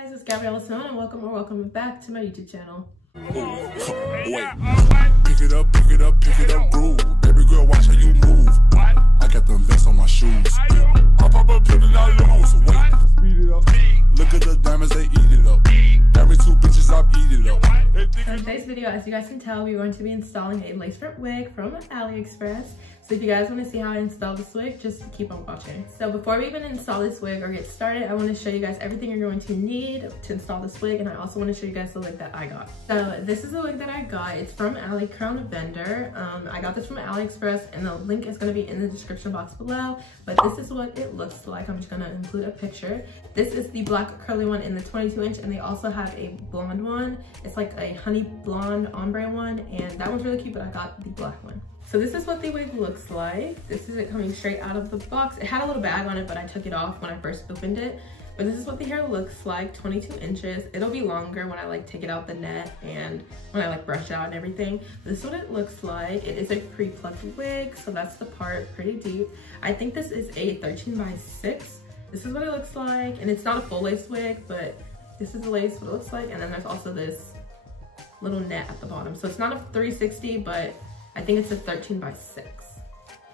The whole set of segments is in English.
guys, it's Gabriella Simone and welcome back to my YouTube channel. Wait, pick it up, groove. Baby girl, watch how you move. I got them vests on my shoes. I pop a pill and I lose. Wait, speed it up. Look at the diamonds, they eat it up. Every two bitches, I eat it up. So in today's video, as you guys can tell, we're going to be installing a lace front wig from AliExpress. So if you guys want to see how I install this wig, just keep on watching. So before we even install this wig or get started, I want to show you guys everything you're going to need to install this wig, and I also want to show you guys the wig that I got. So this is the wig that I got. It's from AliCrown vendor. I got this from AliExpress, and the link is going to be in the description box below. But this is what it looks like. I'm just going to include a picture. This is the black curly one in the 22-inch, and they also have a blonde one. It's like a honey blonde ombre one, and that one's really cute, but I got the black one. So this is what the wig looks like. This is it coming straight out of the box. It had a little bag on it, but I took it off when I first opened it. But this is what the hair looks like, 22 inches. It'll be longer when I like take it out the net and when I like brush it out and everything. This is what it looks like. It is a pre-plucked wig, so that's the part pretty deep. I think this is a 13x6. This is what it looks like, and it's not a full lace wig, but this is the lace, what it looks like. And then there's also this little net at the bottom. So it's not a 360, but I think it's a 13x6.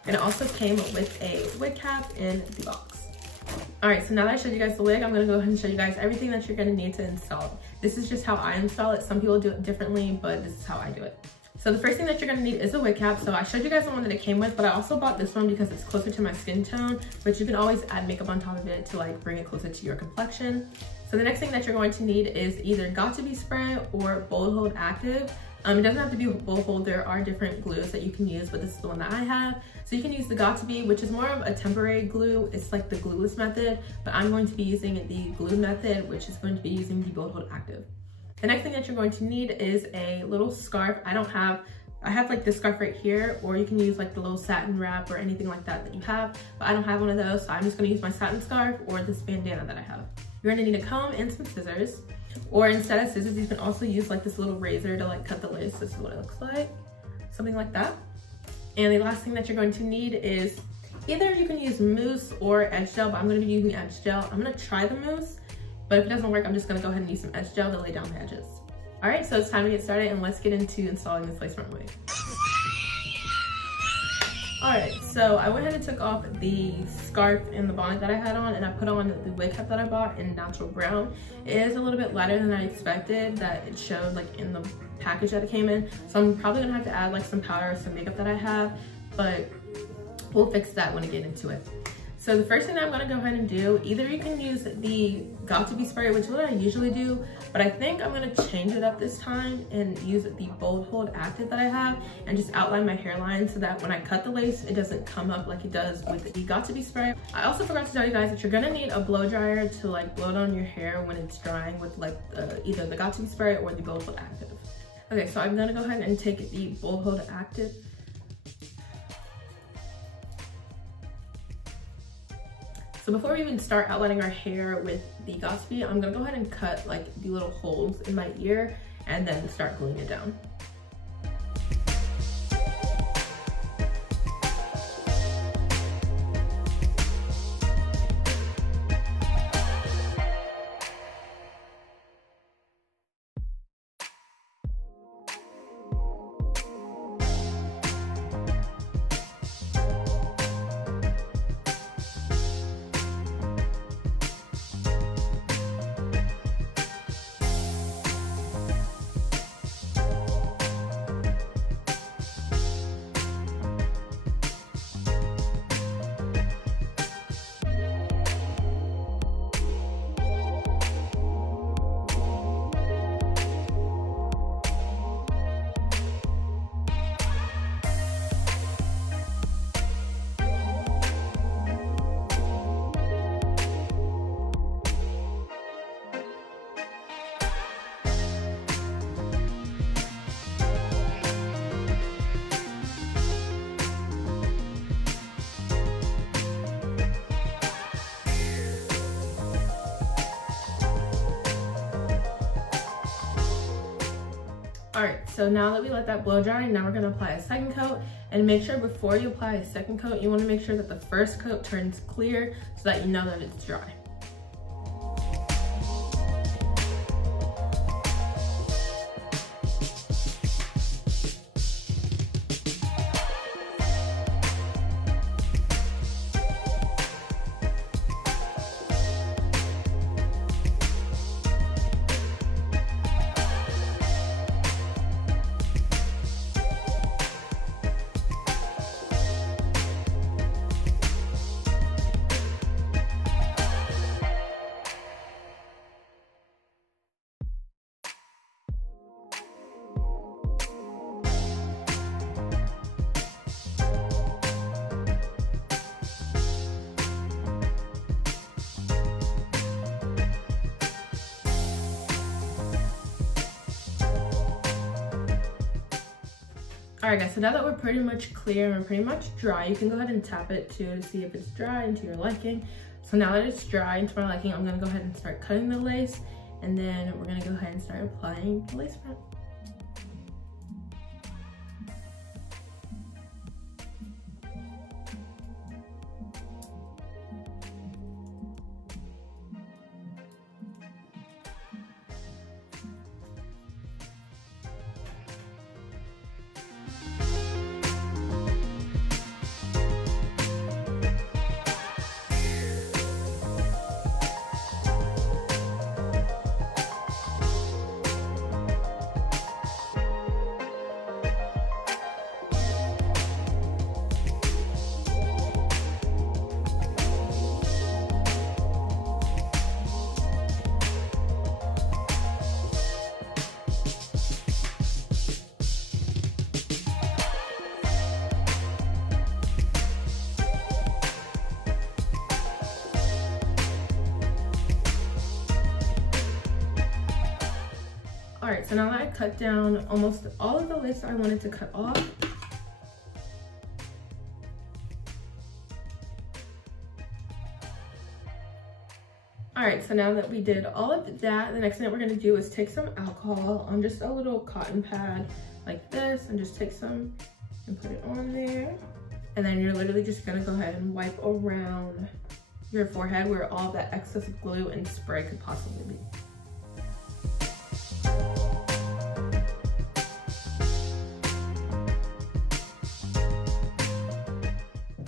And it also came with a wig cap in the box. All right, so now that I showed you guys the wig, I'm gonna go ahead and show you guys everything that you're gonna need to install it. This is just how I install it. Some people do it differently, but this is how I do it. So the first thing that you're gonna need is a wig cap. So I showed you guys the one that it came with, but I also bought this one because it's closer to my skin tone, but you can always add makeup on top of it to like bring it closer to your complexion. So the next thing that you're going to need is either Got2b spray or Bold Hold Active. It doesn't have to be Bold Hold. There are different glues that you can use, but this is the one that I have. So you can use the Got2b, which is more of a temporary glue. It's like the glueless method, but I'm going to be using the glue method, which is going to be using the Bold Hold Active. The next thing that you're going to need is a little scarf. I have like this scarf right here, or you can use like the little satin wrap or anything like that you have, but I don't have one of those, so I'm just gonna use my satin scarf or this bandana that I have. You're gonna need a comb and some scissors, or instead of scissors, you can also use like this little razor to like cut the lace. This is what it looks like, something like that. And the last thing that you're going to need is either you can use mousse or edge gel, but I'm gonna be using edge gel. I'm gonna try the mousse, but if it doesn't work, I'm just gonna go ahead and use some edge gel to lay down the edges. All right, so it's time to get started, and let's get into installing this lace front wig. All right, so I went ahead and took off the scarf and the bonnet that I had on, and I put on the wig cap that I bought in natural brown. It is a little bit lighter than I expected, that it showed like in the package that it came in. So I'm probably gonna have to add like some powder or some makeup that I have, but we'll fix that when I get into it. So the first thing that I'm gonna go ahead and do, either you can use the Got2b spray, which is what I usually do, but I think I'm gonna change it up this time and use the Bold Hold Active that I have and just outline my hairline so that when I cut the lace, it doesn't come up like it does with the Got2b spray. I also forgot to tell you guys that you're gonna need a blow dryer to like blow it on your hair when it's drying with like either the Got2b spray or the Bold Hold Active. Okay, so I'm gonna go ahead and take the Bold Hold Active. So before we even start outlining our hair with the Got2b, I'm gonna go ahead and cut like the little holes in my ear and then start gluing it down. All right, so now that we let that blow dry, now we're gonna apply a second coat. And make sure before you apply a second coat, you wanna make sure that the first coat turns clear so that you know that it's dry. Alright guys, so now that we're pretty much clear and we're pretty much dry, you can go ahead and tap it too to see if it's dry and to your liking. So now that it's dry and to my liking, I'm gonna go ahead and start cutting the lace, and then we're gonna go ahead and start applying the lace front. All right, so now that I cut down almost all of the lace I wanted to cut off, all right, so now that we did all of that, the next thing that we're gonna do is take some alcohol on just a little cotton pad like this, and just take some and put it on there. And then you're literally just gonna go ahead and wipe around your forehead where all that excess glue and spray could possibly be.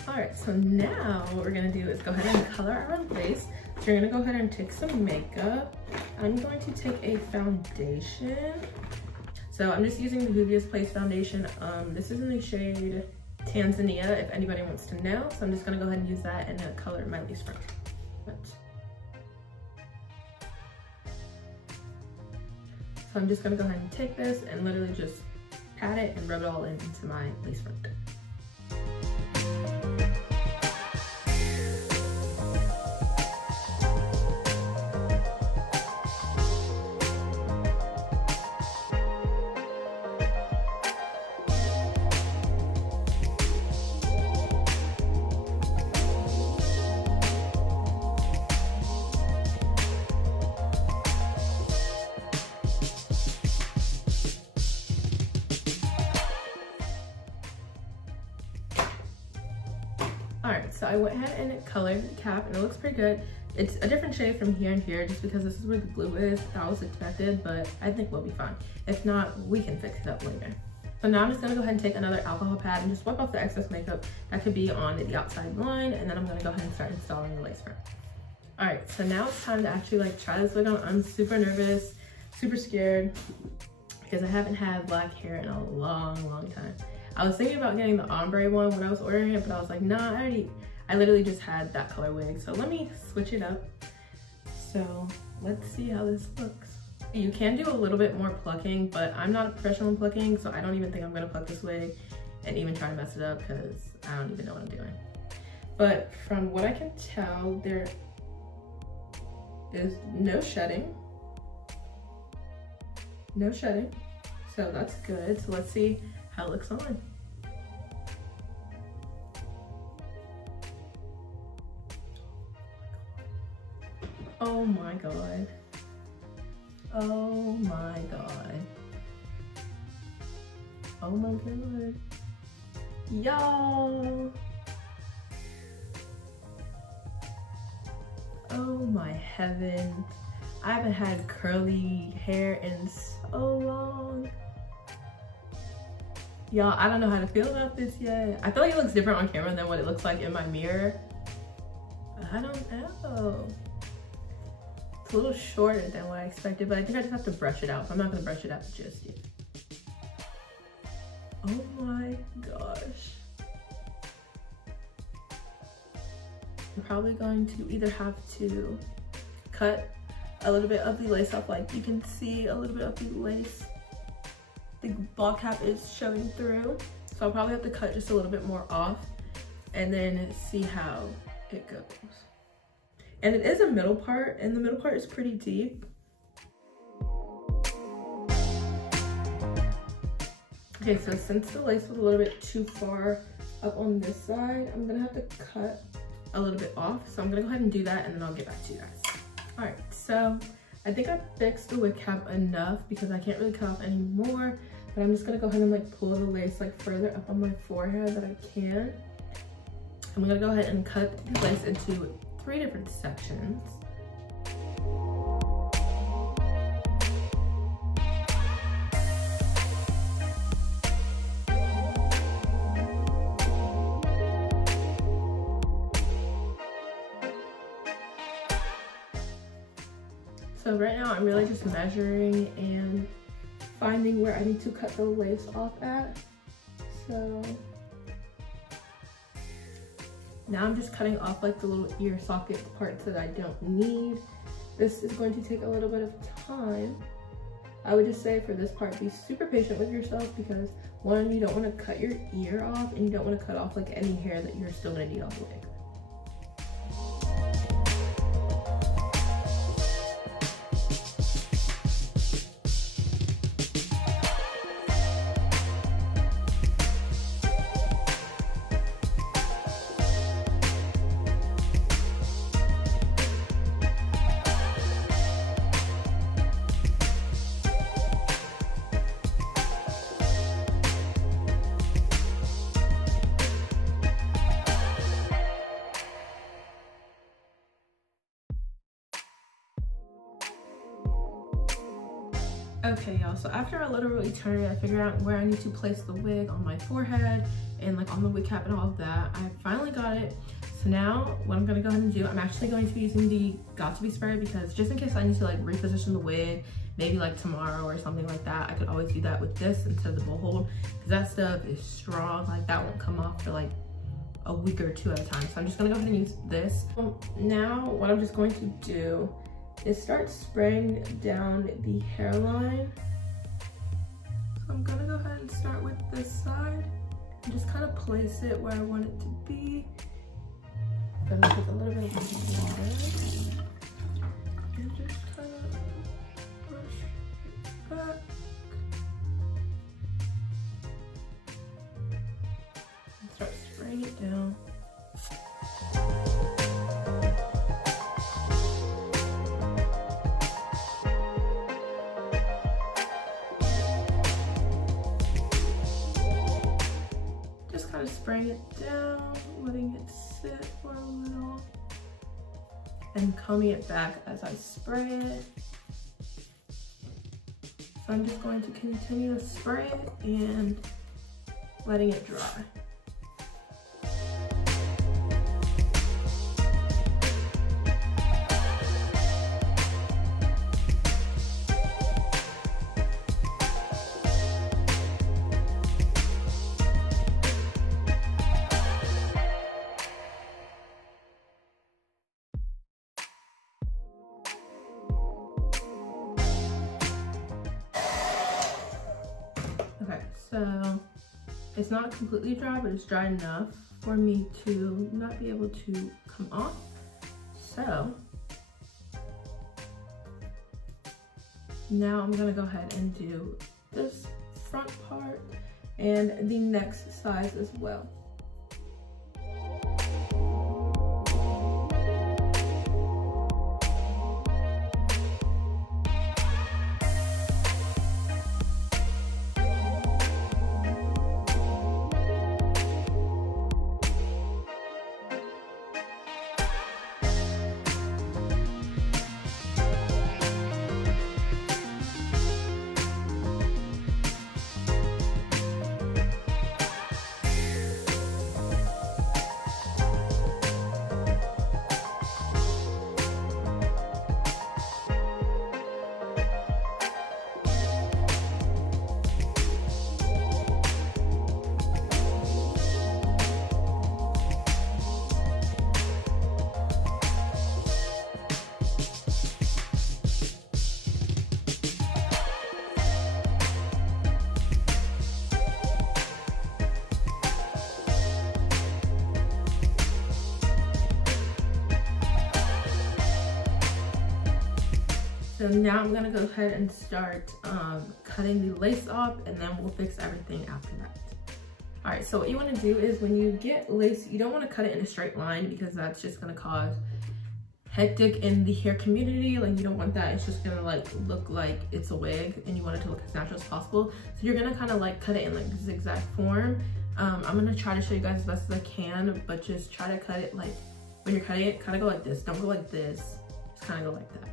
Alright, so now what we're gonna do is go ahead and color our lace. So you're gonna go ahead and take some makeup. I'm going to take a foundation. So I'm just using the Juvia's Place foundation. This is in the shade Tanzania, if anybody wants to know. So I'm just gonna go ahead and use that and color my lace front. So I'm just gonna go ahead and take this and literally just pat it and rub it all into my lace front. Alright, so I went ahead and colored the cap and it looks pretty good. It's a different shade from here and here just because this is where the glue is. That was expected, but I think we'll be fine. If not, we can fix it up later. So now I'm just gonna go ahead and take another alcohol pad and just wipe off the excess makeup that could be on the outside line, and then I'm gonna go ahead and start installing the lace front. Alright, so now it's time to actually like try this wig on. I'm super nervous, super scared because I haven't had black hair in a long time. I was thinking about getting the ombre one when I was ordering it, but I was like, nah, I literally just had that color wig. So let me switch it up. So let's see how this looks. You can do a little bit more plucking, but I'm not a professional in plucking, so I don't even think I'm gonna pluck this wig and even try to mess it up because I don't even know what I'm doing. But from what I can tell, there is no shedding. No shedding, so that's good. So let's see how it looks on. Oh my god. Oh my god. Oh my god. Y'all. Oh my heavens. I haven't had curly hair in so long. Y'all, I don't know how to feel about this yet. I feel like it looks different on camera than what it looks like in my mirror. But I don't know. It's a little shorter than what I expected, but I think I just have to brush it out. I'm not gonna brush it out just yet. Oh my gosh. I'm probably going to either have to cut a little bit of the lace off. Like you can see a little bit of the lace. The ball cap is showing through. So I'll probably have to cut just a little bit more off and then see how it goes. And it is a middle part, and the middle part is pretty deep. Okay, so since the lace was a little bit too far up on this side, I'm gonna have to cut a little bit off. So I'm gonna go ahead and do that and then I'll get back to you guys. All right, so I think I fixed the wig cap enough because I can't really cut off anymore, but I'm just gonna go ahead and like pull the lace like further up on my forehead that I can. I'm gonna go ahead and cut the lace into 3 different sections. So right now I'm really just measuring and finding where I need to cut the lace off at. So now I'm just cutting off like the little ear socket parts that I don't need. This is going to take a little bit of time. I would just say for this part, be super patient with yourself because 1, you don't want to cut your ear off and you don't want to cut off like any hair that you're still going to need off the wig. Okay, y'all, so after I literally turned it, I figured out where I need to place the wig on my forehead and like on the wig cap and all of that. I finally got it. So now what I'm gonna go ahead and do, I'm actually going to be using the Got To Be spray because just in case I need to like reposition the wig, maybe like tomorrow or something like that, I could always do that with this instead of the bowl hold because that stuff is strong. Like that won't come off for like a week or 2 at a time. So I'm just gonna go ahead and use this. Now what I'm just going to do is start spraying down the hairline. So I'm gonna go ahead and start with this side and just kind of place it where I want it to be. Then I'll take a little bit of water and just kind of brush it back. And start spraying it down. Spraying it down, letting it sit for a little, and combing it back as I spray it. So I'm just going to continue to spray it and letting it dry. So it's not completely dry, but it's dry enough for me to not be able to come off. So now I'm gonna go ahead and do this front part and the next size as well. So now I'm gonna go ahead and start cutting the lace off, and then we'll fix everything after that. All right, so what you wanna do is when you get lace, you don't wanna cut it in a straight line because that's just gonna cause hectic in the hair community. Like, you don't want that. It's just gonna like look like it's a wig, and you want it to look as natural as possible. So you're gonna kind of like cut it in like zigzag form. I'm gonna try to show you guys as best as I can, but just try to cut it like, when you're cutting it, kind of go like this. Don't go like this, just kind of go like that.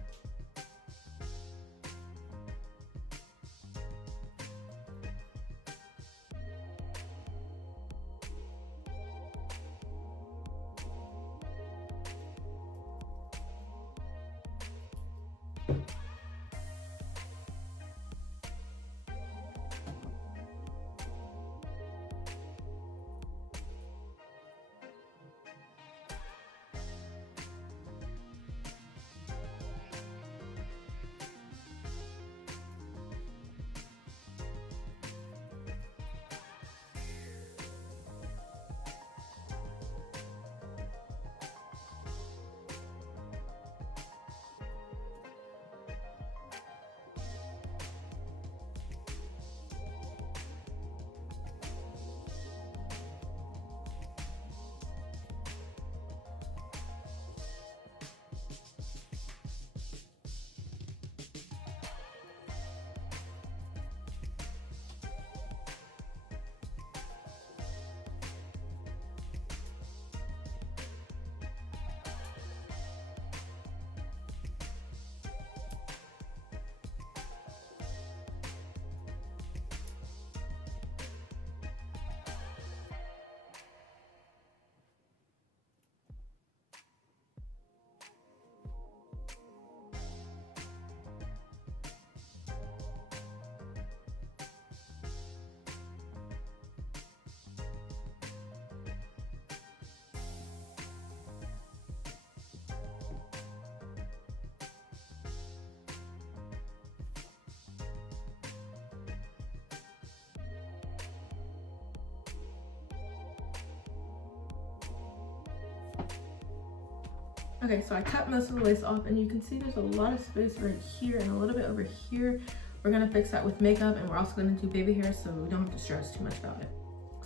Okay, so I cut most of the lace off, and you can see there's a lot of space right here and a little bit over here. We're gonna fix that with makeup, and we're also gonna do baby hair, so we don't have to stress too much about it.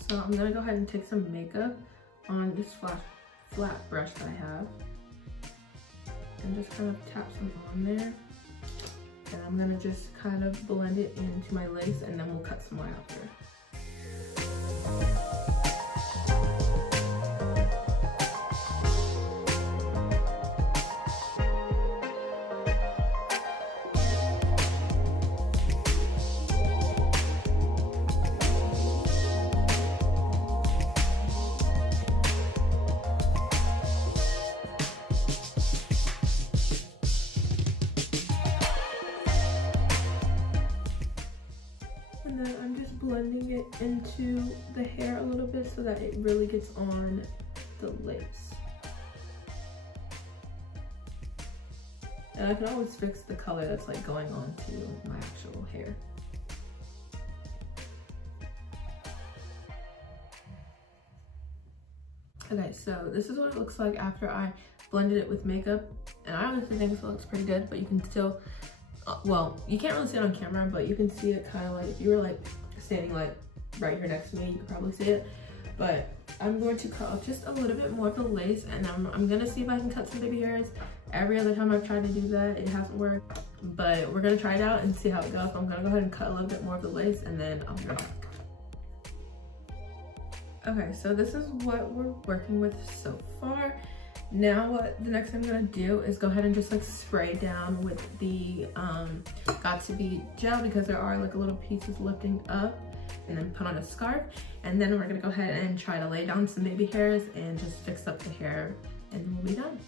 So I'm gonna go ahead and take some makeup on this flat brush that I have, and just kind of tap some on there. And I'm gonna just kind of blend it into my lace, and then we'll cut some more after. And then I'm just blending it into the hair a little bit so that it really gets on the lace. And I can always fix the color that's like going on to my actual hair. Okay, so this is what it looks like after I blended it with makeup. And I honestly think this looks pretty good, but you can still, well, you can't really see it on camera, but you can see it kind of like, if you were like standing like right here next to me, you could probably see it. But I'm going to cut off just a little bit more of the lace, and I'm gonna see if I can cut some baby hairs. Every other time I've tried to do that, it hasn't worked, but we're gonna try it out and see how it goes. So I'm gonna go ahead and cut a little bit more of the lace, and then I'll be right back. Okay, so this is what we're working with so far. Now what the next thing I'm gonna do is go ahead and just like spray down with the Got To Be gel, because there are like little pieces lifting up, and then put on a scarf. And then we're gonna go ahead and try to lay down some baby hairs and just fix up the hair, and then we'll be done.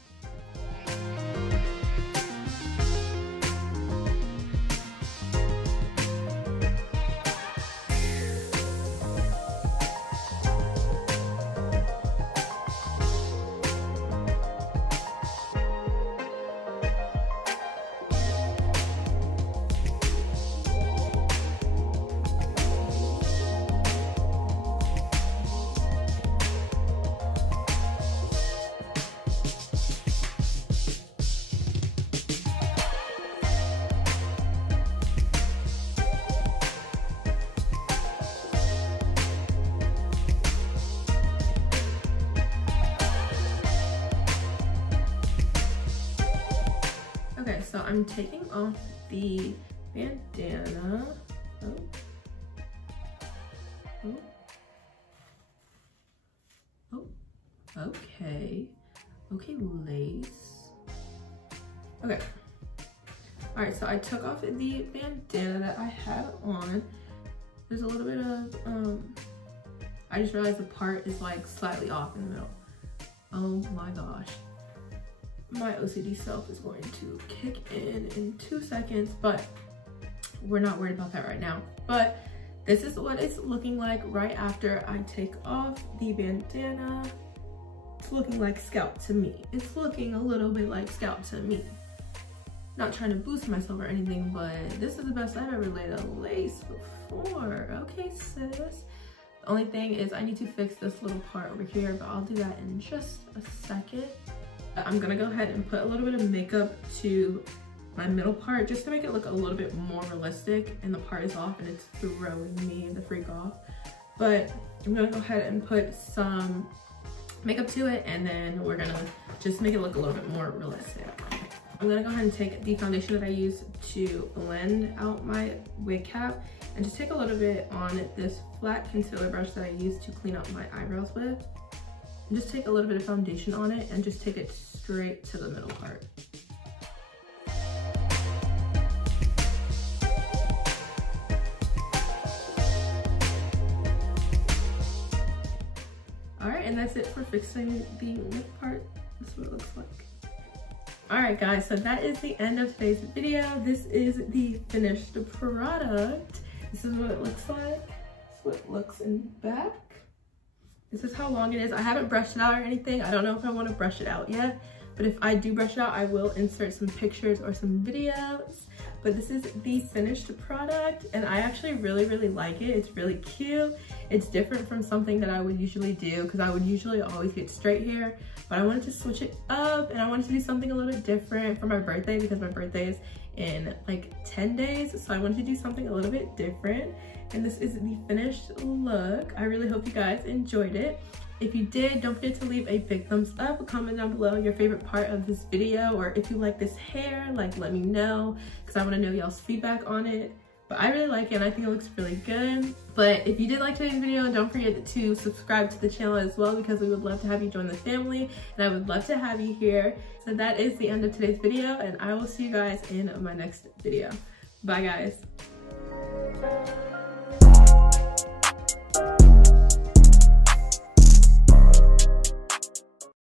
I'm taking off the bandana. Okay, lace. Okay. All right, so I took off the bandana that I had on. There's a little bit of, I just realized the part is like slightly off in the middle. Oh my gosh. My OCD self is going to kick in 2 seconds, but we're not worried about that right now. But this is what it's looking like right after I take off the bandana. It's looking like scalp to me. It's looking a little bit like scalp to me. Not trying to boost myself or anything, but this is the best I've ever laid a lace before. Okay, sis. The only thing is I need to fix this little part over here, but I'll do that in just a second. I'm gonna go ahead and put a little bit of makeup to my middle part just to make it look a little bit more realistic, and the part is off and it's throwing me the freak off. But I'm gonna go ahead and put some makeup to it, and then we're gonna just make it look a little bit more realistic. I'm gonna go ahead and take the foundation that I use to blend out my wig cap and just take a little bit on this flat concealer brush that I use to clean up my eyebrows with. And just take a little bit of foundation on it and just take it straight to the middle part. All right, and that's it for fixing the lip part. That's what it looks like. All right, guys, so that is the end of today's video. This is the finished product. This is what it looks like. This is what it looks in back. This is how long it is. I haven't brushed it out or anything. I don't know if I want to brush it out yet, but if I do brush it out, I will insert some pictures or some videos. But this is the finished product, and I actually really like it. It's really cute. It's different from something that I would usually do, because I would usually always get straight hair, but I wanted to switch it up and I wanted to do something a little bit different for my birthday, because my birthday is in like 10 days. So I wanted to do something a little bit different. And this is the finished look. I really hope you guys enjoyed it. If you did, don't forget to leave a big thumbs up, comment down below your favorite part of this video, or if you like this hair, like, let me know, because I want to know y'all's feedback on it. But I really like it and I think it looks really good. But if you did like today's video, don't forget to subscribe to the channel as well, because we would love to have you join the family and I would love to have you here. So that is the end of today's video, and I will see you guys in my next video. Bye, guys.